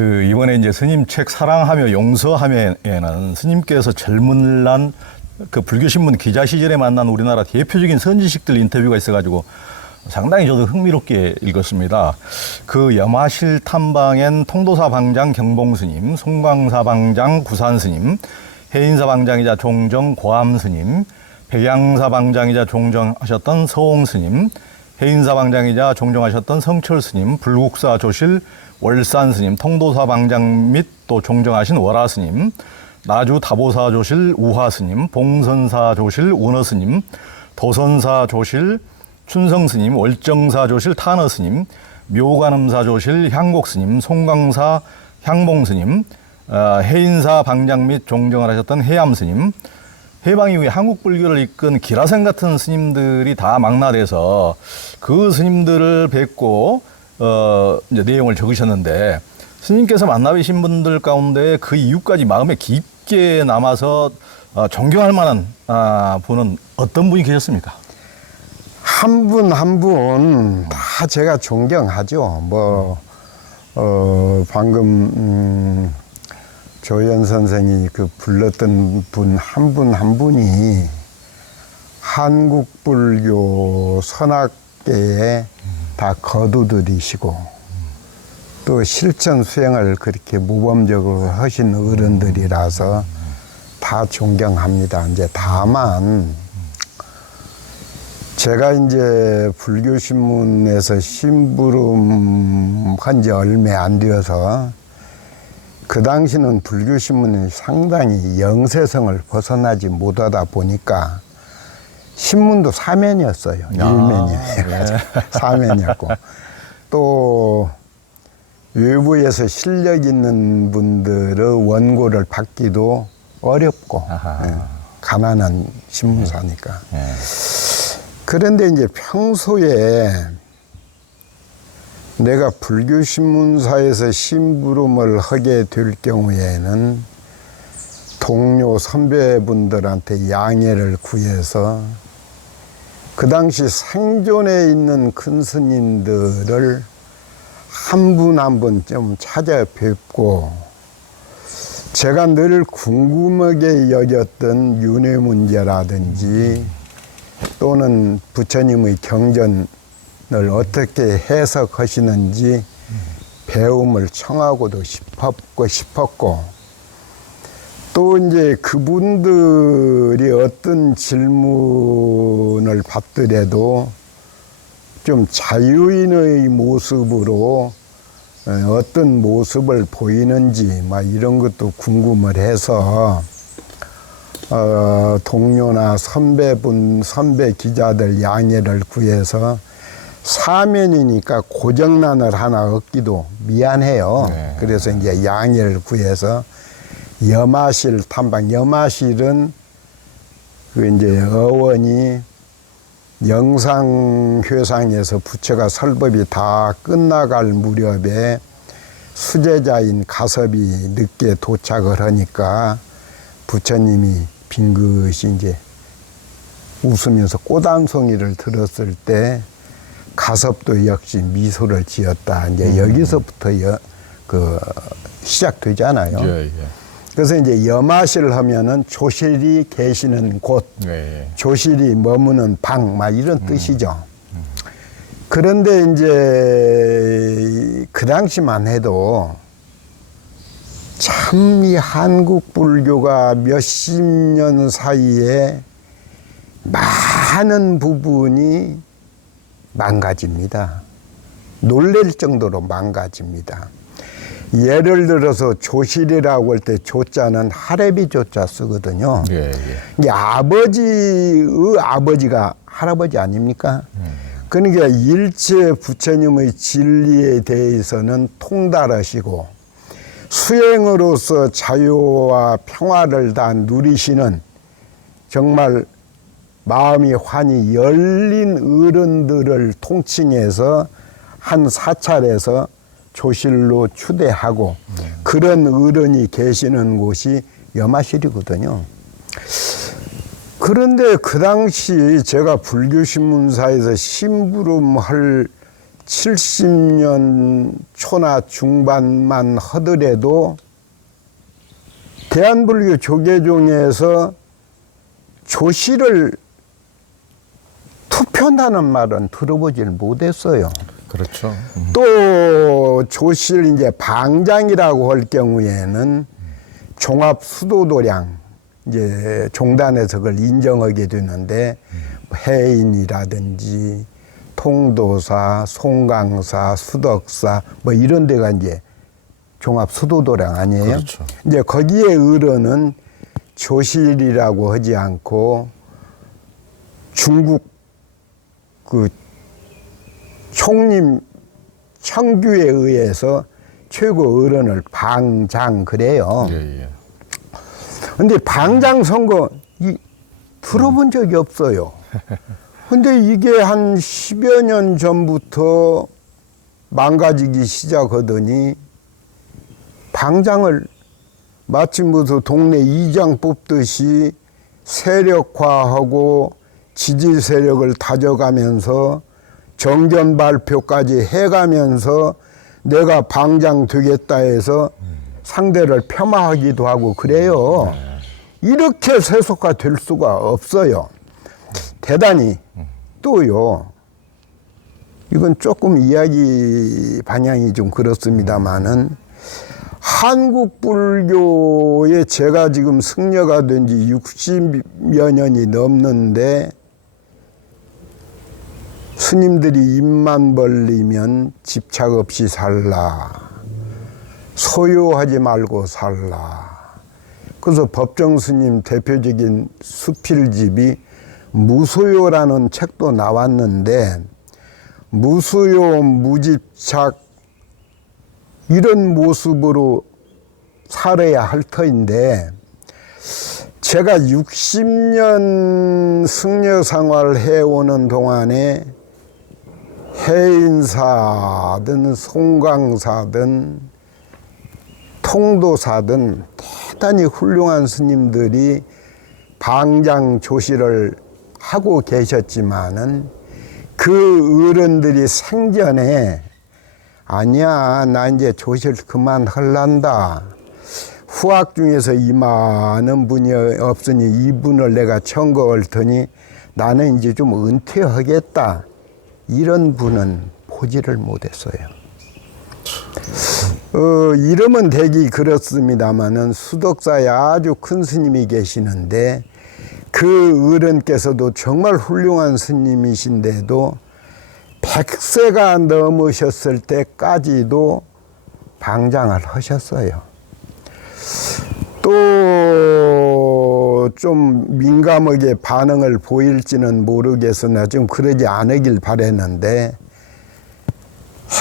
이번에 이제 스님 책 사랑하며 용서하며에는 스님께서 젊은 날 불교신문 기자 시절에 만난 우리나라 대표적인 선지식들 인터뷰가 있어가지고 상당히 저도 흥미롭게 읽었습니다. 염화실 탐방엔 통도사 방장 경봉 스님, 송광사 방장 구산 스님, 해인사 방장이자 종정 고암 스님, 백양사 방장이자 종정하셨던 서홍 스님, 해인사 방장이자 종정하셨던 성철 스님, 불국사 조실 월산 스님, 통도사 방장 및 또 종정하신 월화 스님, 나주 다보사 조실 우화 스님, 봉선사 조실 운어 스님, 도선사 조실 춘성 스님, 월정사 조실 탄어 스님, 묘관음사 조실 향곡 스님, 송광사 향봉 스님, 해인사 방장 및 종정을 하셨던 해암 스님, 해방 이후에 한국 불교를 이끈 기라생 같은 스님들이 다 망라돼서 그 스님들을 뵙고 이제 내용을 적으셨는데, 스님께서 만나뵈신 분들 가운데 그 이유까지 마음에 깊게 남아서 존경할 만한 분은 어떤 분이 계셨습니까? 한 분 한 분 다 제가 존경하죠. 방금 조연 선생이 불렀던 분 한 분 한 분이 한국 불교 선학계에 다 거두들이시고 또 실천 수행을 그렇게 모범적으로 하신 어른들이라서 다 존경합니다. 이제 다만 제가 이제 불교신문에서 심부름 한 지 얼마 안 되어서 그 당시는 불교신문이 상당히 영세성을 벗어나지 못하다 보니까 신문도 사면이었어요. 일면이에요. 네. 사면이었고 또 외부에서 실력 있는 분들의 원고를 받기도 어렵고 가난한 신문사니까. 그런데 이제 평소에 내가 불교신문사에서 심부름을 하게 될 경우에는 동료 선배분들한테 양해를 구해서 그 당시 생존에 있는 큰 스님들을 한 분 한 분 좀 찾아뵙고 제가 늘 궁금하게 여겼던 윤회 문제라든지 또는 부처님의 경전을 어떻게 해석하시는지 배움을 청하고도 싶었고 또 이제 그분들이 어떤 질문을 받더라도 좀 자유인의 모습으로 어떤 모습을 보이는지 막 이런 것도 궁금을 해서 동료나 선배 기자들 양해를 구해서 사면이니까 고정란을 하나 얻기도 미안해요. 네. 그래서 이제 양해를 구해서 염화실 탐방, 염화실은 이제 어원이 영상회상에서 부처가 설법이 다 끝나갈 무렵에 수제자인 가섭이 늦게 도착을 하니까 부처님이 빙긋이 이제 웃으면서 꽃 한 송이를 들었을 때 가섭도 역시 미소를 지었다. 이제 여기서부터 시작되잖아요. 예. 그래서 이제 염화실 하면은 조실이 계시는 곳, 조실이 머무는 방, 막 이런 뜻이죠. 그런데 이제 그 당시만 해도 참 이 한국 불교가 몇십 년 사이에 많은 부분이 망가집니다. 놀랄 정도로 망가집니다. 예를 들어서 조실이라고 할 때 조자는 하레비 조자 쓰거든요. 이게 아버지의 아버지가 할아버지 아닙니까? 그러니까 일체 부처님의 진리에 대해서는 통달하시고 수행으로서 자유와 평화를 다 누리시는 정말 마음이 환히 열린 어른들을 통칭해서 한 사찰에서 조실로 추대하고 그런 어른이 계시는 곳이 염화실이거든요. 그런데 그 당시 제가 불교신문사에서 심부름할 70년 초나 중반만 하더라도 대한불교 조계종에서 조실을 투표한다는 말은 들어보질 못했어요. 그렇죠. 또 조실 이제 방장이라고 할 경우에는 종합 수도도량 이제 종단에서 그걸 인정하게 되는데 해인이라든지 통도사, 송강사, 수덕사 뭐 이런 데가 이제 종합 수도도량 아니에요? 그렇죠. 이제 거기에 의뢰는 조실이라고 하지 않고 중국 그 총림 청규에 의해서 최고 어른을 방장 그래요. 예, 예. 근데 방장 선거 들어본 적이 없어요. 근데 이게 한 10여 년 전부터 망가지기 시작하더니 방장을 마치 무슨 동네 이장 뽑듯이 세력화하고 지지 세력을 다져가면서 정견 발표까지 해가면서 내가 방장 되겠다 해서 상대를 폄하하기도 하고 그래요. 이렇게 세속화 될 수가 없어요. 대단히 또요. 이건 조금 이야기 방향이 좀 그렇습니다만은 한국 불교에 제가 지금 승려가 된 지 60여 년이 넘는데 스님들이 입만 벌리면 집착 없이 살라. 소유하지 말고 살라. 그래서 법정 스님 대표적인 수필집이 무소유라는 책도 나왔는데 무소유, 무집착 이런 모습으로 살아야 할 터인데 제가 60년 승려 생활 해오는 동안에 해인사든 송강사든 통도사든 대단히 훌륭한 스님들이 방장 조실을 하고 계셨지만은 그 어른들이 생전에 아니야 나 이제 조실 그만 할란다. 후학 중에서 이만한 분이 없으니 이분을 내가 청구할 테니 나는 이제 좀 은퇴하겠다. 이런 분은 보지를 못했어요. 이름은 되기 그렇습니다마는 수덕사에 아주 큰 스님이 계시는데 그 어른께서도 정말 훌륭한 스님이신데도 100세가 넘으셨을 때까지도 방장을 하셨어요. 또 좀 민감하게 반응을 보일지는 모르겠으나 좀 그러지 않으길 바랬는데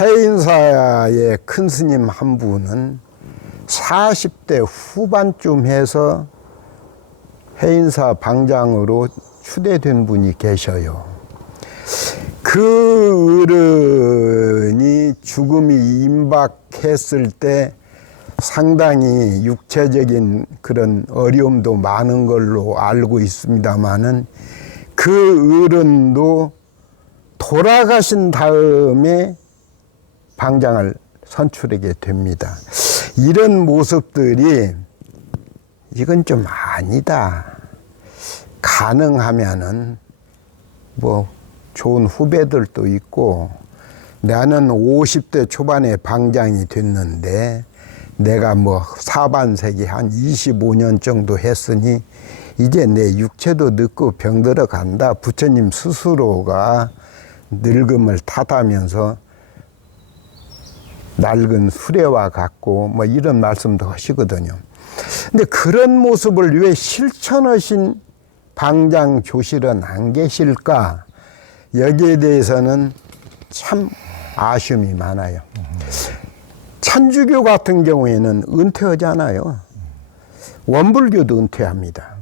해인사의 큰 스님 한 분은 40대 후반쯤 해서 해인사 방장으로 추대된 분이 계셔요. 그 어른이 죽음이 임박했을 때 상당히 육체적인 그런 어려움도 많은 걸로 알고 있습니다마는 그 어른도 돌아가신 다음에 방장을 선출하게 됩니다. 이런 모습들이 이건 좀 아니다. 가능하면은 뭐 좋은 후배들도 있고 나는 50대 초반에 방장이 됐는데 내가 뭐 사반세기 한 25년 정도 했으니 이제 내 육체도 늙고 병들어 간다. 부처님 스스로가 늙음을 탓하면서 낡은 수레와 같고 뭐 이런 말씀도 하시거든요. 근데 그런 모습을 왜 실천하신 방장 조실은 안 계실까? 여기에 대해서는 참 아쉬움이 많아요. 천주교 같은 경우에는 은퇴하잖아요. 원불교도 은퇴합니다.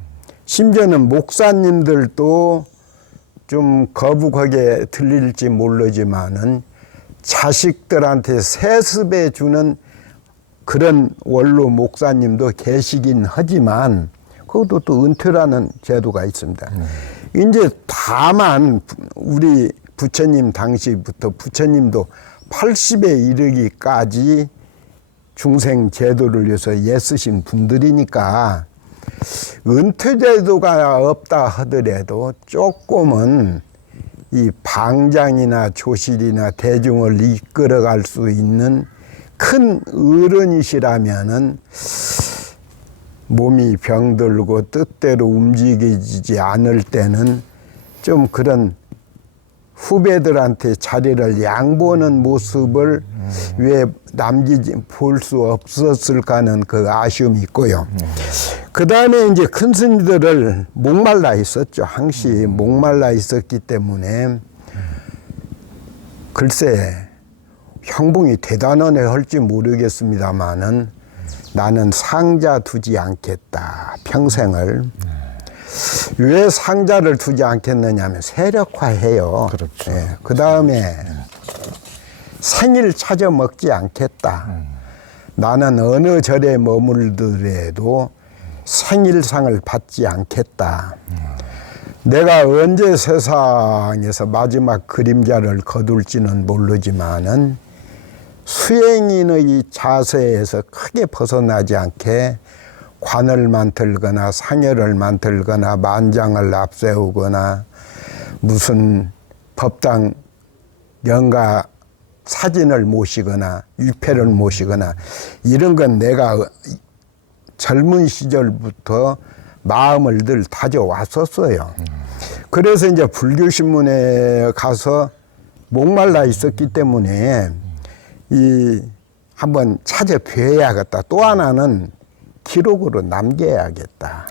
심지어는 목사님들도 좀 거북하게 들릴지 모르지만은 자식들한테 세습해 주는 그런 원로 목사님도 계시긴 하지만 그것도 또 은퇴라는 제도가 있습니다. 이제 다만 우리 부처님 당시부터 부처님도 80에 이르기까지 중생 제도를 위해서 애쓰신 분들이니까 은퇴 제도가 없다 하더라도 조금은 이 방장이나 조실이나 대중을 이끌어갈 수 있는 큰 어른이시라면은 몸이 병들고 뜻대로 움직이지 않을 때는 좀 그런 후배들한테 자리를 양보하는 모습을 왜 남기지 볼 수 없었을까 하는 그 아쉬움이 있고요. 그 다음에 이제 큰 스님들을 목말라 있었죠. 항시 목말라 있었기 때문에 글쎄 형봉이 대단원에 할지 모르겠습니다만은 나는 상자 두지 않겠다 평생을. 왜 상자를 두지 않겠느냐 하면 세력화해요. 그렇죠. 예, 그 다음에 생일 찾아 먹지 않겠다. 나는 어느 절에 머물더라도 생일상을 받지 않겠다. 내가 언제 세상에서 마지막 그림자를 거둘지는 모르지만은 수행인의 자세에서 크게 벗어나지 않게 관을 만들거나 상여를 만들거나 만장을 앞세우거나 무슨 법당 영가 사진을 모시거나 유패를 모시거나 이런 건 내가 젊은 시절부터 마음을 늘 다져왔었어요. 그래서 이제 불교신문에 가서 목말라 있었기 때문에 이 한번 찾아뵈야겠다. 또 하나는 기록으로 남겨야겠다.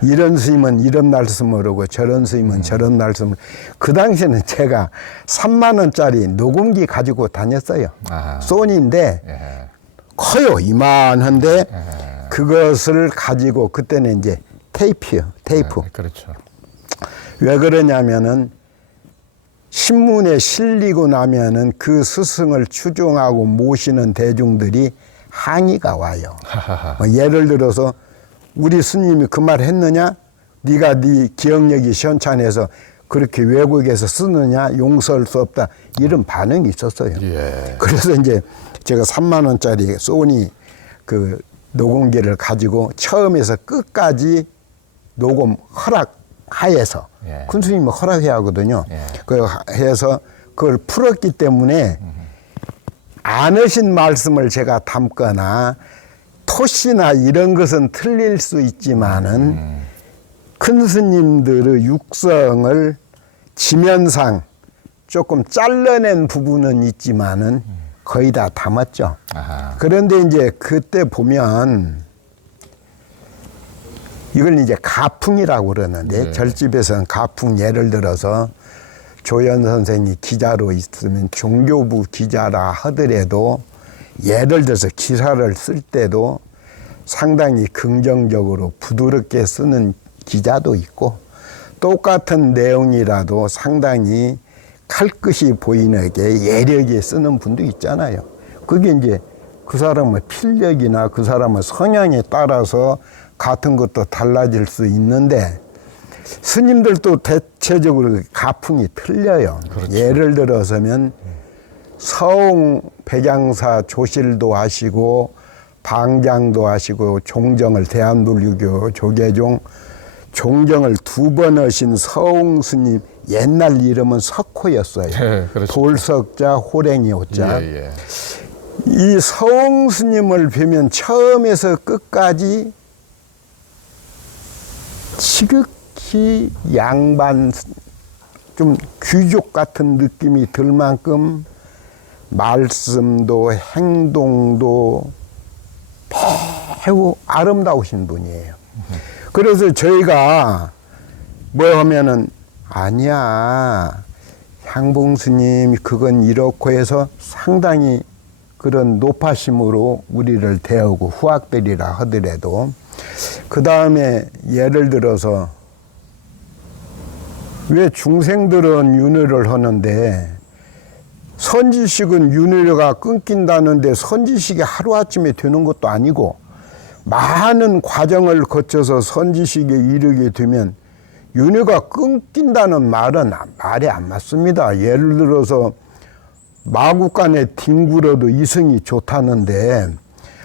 이런 스님은 이런 말씀을 하고 저런 스님은 저런 말씀을. 그 당시에는 제가 3만 원짜리 녹음기 가지고 다녔어요. 소니인데 커요. 이만한데 그것을 가지고 그때는 이제 테이프. 그렇죠. 왜 그러냐면은 신문에 실리고 나면은 그 스승을 추종하고 모시는 대중들이 항의가 와요. 예를 들어서 우리 스님이 그 말 했느냐? 네가 네 기억력이 시원찮아서 그렇게 외국에서 쓰느냐? 용서할 수 없다. 이런 반응이 있었어요. 예. 그래서 이제 제가 3만 원짜리 소니 그 녹음기를 가지고 처음에서 끝까지 녹음 허락하에서 예. 큰 스님은 허락해야 하거든요. 예. 그 해서 그걸 풀었기 때문에 안 하신 말씀을 제가 담거나 토시나 이런 것은 틀릴 수 있지만은 큰 스님들의 육성을 지면상 조금 잘라낸 부분은 있지만은 거의 다 담았죠. 아하. 그런데 이제 그때 보면 이걸 이제 가풍이라고 그러는데 네. 절집에서는 가풍 예를 들어서 조연 선생이 기자로 있으면 종교부 기자라 하더라도 예를 들어서 기사를 쓸 때도 상당히 긍정적으로 부드럽게 쓰는 기자도 있고 똑같은 내용이라도 상당히 칼끝이 보이게 예리하게 쓰는 분도 있잖아요. 그게 이제 그 사람의 필력이나 그 사람의 성향에 따라서 같은 것도 달라질 수 있는데 스님들도 대체적으로 가풍이 틀려요. 그렇죠. 예를 들어서면 서웅 백양사 조실도 하시고 방장도 하시고 종정을 대한불교 조계종 종정을 2번 하신 서웅 스님 옛날 이름은 석호였어요. 네, 그렇죠. 돌석자 호랭이 호자. 예. 이 서웅 스님을 뵈면 처음에서 끝까지 지극히 양반 좀 귀족 같은 느낌이 들 만큼 말씀도 행동도 매우 아름다우신 분이에요. 그래서 저희가 뭐 하면은 아니야 향봉 스님 그건 이렇고 해서 상당히 그런 노파심으로 우리를 대하고 후학들이라 하더라도 그 다음에 예를 들어서 왜 중생들은 윤회를 하는데 선지식은 윤회가 끊긴다는데 선지식이 하루아침에 되는 것도 아니고 많은 과정을 거쳐서 선지식에 이르게 되면 윤회가 끊긴다는 말은 말이 안 맞습니다. 예를 들어서 마구간에 뒹굴어도 이승이 좋다는데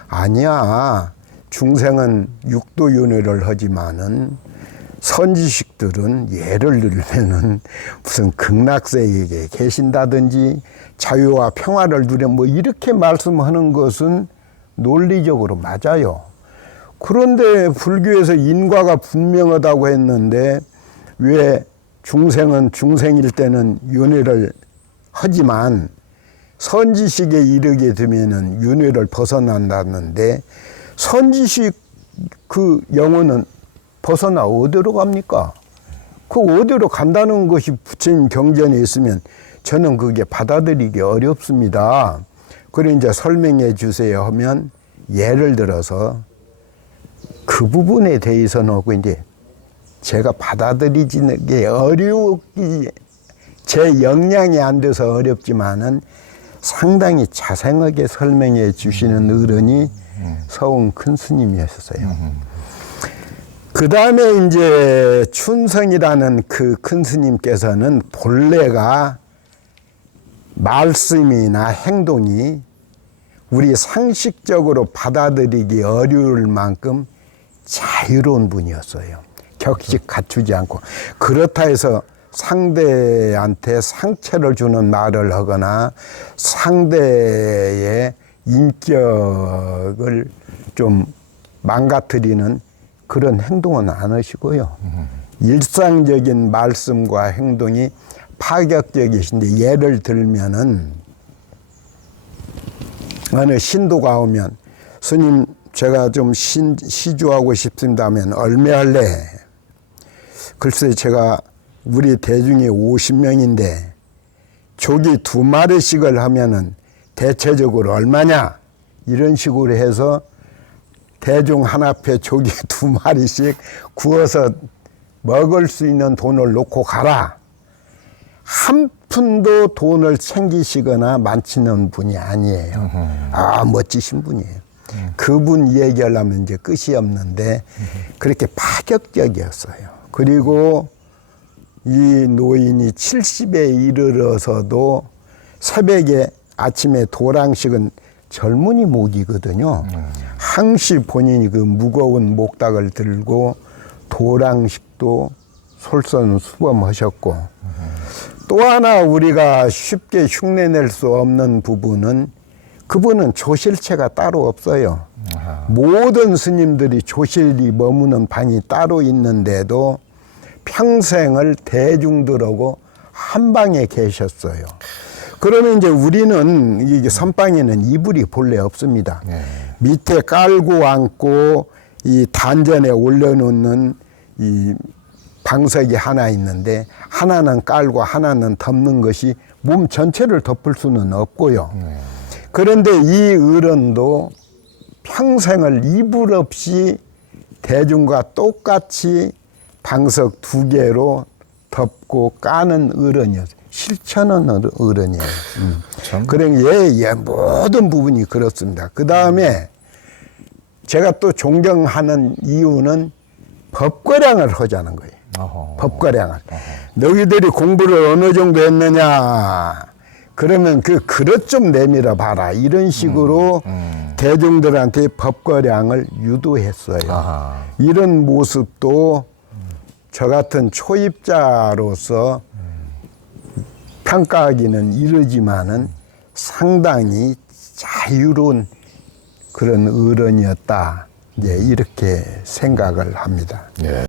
아니야. 중생은 육도 윤회를 하지만은 선지식들은 예를 들면은 무슨 극락세계에 계신다든지 자유와 평화를 누려 뭐 이렇게 말씀하는 것은 논리적으로 맞아요. 그런데 불교에서 인과가 분명하다고 했는데 왜 중생은 중생일 때는 윤회를 하지만 선지식에 이르게 되면은 윤회를 벗어난다는데 선지식 그 영혼은 벗어나 어디로 갑니까? 그 어디로 간다는 것이 부처님 경전에 있으면 저는 그게 받아들이기 어렵습니다. 그래 이제 설명해 주세요 하면 예를 들어서 그 부분에 대해서는 이제 제가 받아들이기 어려우기 제 역량이 안 돼서 어렵지만은 상당히 자세하게 설명해 주시는 어른이 서운 큰 스님이었어요. 그 다음에 이제 춘성이라는 그 큰 스님께서는 본래가 말씀이나 행동이 우리 상식적으로 받아들이기 어려울 만큼 자유로운 분이었어요. 격식 갖추지 않고. 그렇다 해서 상대한테 상처를 주는 말을 하거나 상대의 인격을 좀 망가뜨리는 그런 행동은 안 하시고요. 일상적인 말씀과 행동이 파격적이신데 예를 들면은 어느 신도가 오면 스님 제가 좀 시주하고 싶습니다 하면 얼마할래? 글쎄 제가 우리 대중이 50명인데 조기 2마리씩을 하면은 대체적으로 얼마냐? 이런 식으로 해서 대중 한 앞에 조기 2마리씩 구워서 먹을 수 있는 돈을 놓고 가라. 한 푼도 돈을 챙기시거나 만지는 분이 아니에요. 아, 멋지신 분이에요. 그분 얘기하려면 이제 끝이 없는데 그렇게 파격적이었어요. 그리고 이 노인이 70에 이르러서도 새벽에 아침에 도랑식은 젊은이 목이거든요. 항시 본인이 그 무거운 목닥을 들고 도랑식도 솔선수범하셨고 또 하나 우리가 쉽게 흉내낼 수 없는 부분은 그분은 조실체가 따로 없어요. 모든 스님들이 조실이 머무는 방이 따로 있는데도 평생을 대중들하고 한 방에 계셨어요. 그러면 이제 우리는 이게 선방에는 이불이 본래 없습니다. 밑에 깔고 앉고 이 단전에 올려놓는 이 방석이 하나 있는데 하나는 깔고 하나는 덮는 것이 몸 전체를 덮을 수는 없고요. 그런데 이 어른도 평생을 이불 없이 대중과 똑같이 방석 2개로 덮고 까는 어른이었어요. 실천은 어른이에요. 그래, 예, 모든 부분이 그렇습니다. 그 다음에 제가 또 존경하는 이유는 법과량을 하자는 거예요. 법과량을. 너희들이 공부를 어느 정도 했느냐. 그러면 그 그릇 좀 내밀어 봐라. 이런 식으로 대중들한테 법과량을 유도했어요. 이런 모습도 저 같은 초입자로서 평가하기는 이르지만은 상당히 자유로운 그런 어른이었다. 이제 이렇게 생각을 합니다. 예.